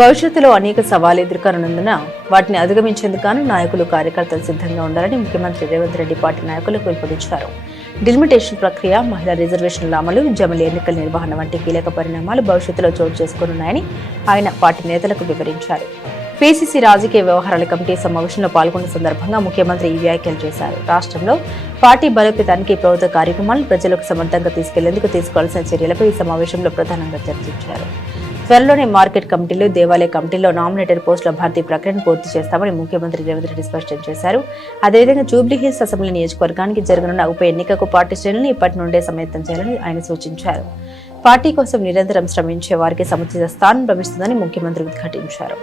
భవిష్యత్తులో అనేక సవాళ్లు ఎదుర్కొనున్నందున వాటిని అధిగమించేందుకు గాను నాయకులు కార్యకర్తలు సిద్ధంగా ఉండాలని ముఖ్యమంత్రి రేవంత్ రెడ్డి పార్టీ నాయకులకు పిలుపునిచ్చారు. డిలిమిటేషన్ ప్రక్రియ, మహిళా రిజర్వేషన్ల అమలు, జమిలి ఎన్నికల నిర్వహణ వంటి కీలక పరిణామాలు భవిష్యత్తులో చోటు చేసుకోనున్నాయని ఆయన పార్టీ నేతలకు వివరించారు. పీసీసీ రాజకీయ వ్యవహారాల కమిటీ సమావేశంలో పాల్గొన్న సందర్భంగా ముఖ్యమంత్రి ఈ వ్యాఖ్యలు చేశారు. రాష్ట్రంలో పార్టీ బలోపేతానికి ప్రభుత్వ కార్యక్రమాలను ప్రజలకు సమర్థంగా తీసుకెళ్లేందుకు తీసుకోవాల్సిన చర్యలపై ఈ సమావేశంలో ప్రధానంగా చర్చించారు. త్వరలోనే మార్కెట్ కమిటీలు, దేవాలయ కమిటీల్లో నామినేటెడ్ పోస్టుల భర్తీ ప్రక్రియను పూర్తి చేస్తామని ముఖ్యమంత్రి రేవంత్ రెడ్డి స్పష్టం చేశారు. అదేవిధంగా జూబ్లీహిల్స్ అసెంబ్లీ నియోజకవర్గానికి జరగనున్న ఉప ఎన్నికకు పార్టీ శ్రేణులను ఇప్పటి నుండే సమాయత్తం చేయాలని ఆయన సూచించారు. పార్టీ కోసం నిరంతరం శ్రమించే వారికి సముచిత స్థానం లభిస్తుందని ముఖ్యమంత్రి ఉద్ఘాటించారు.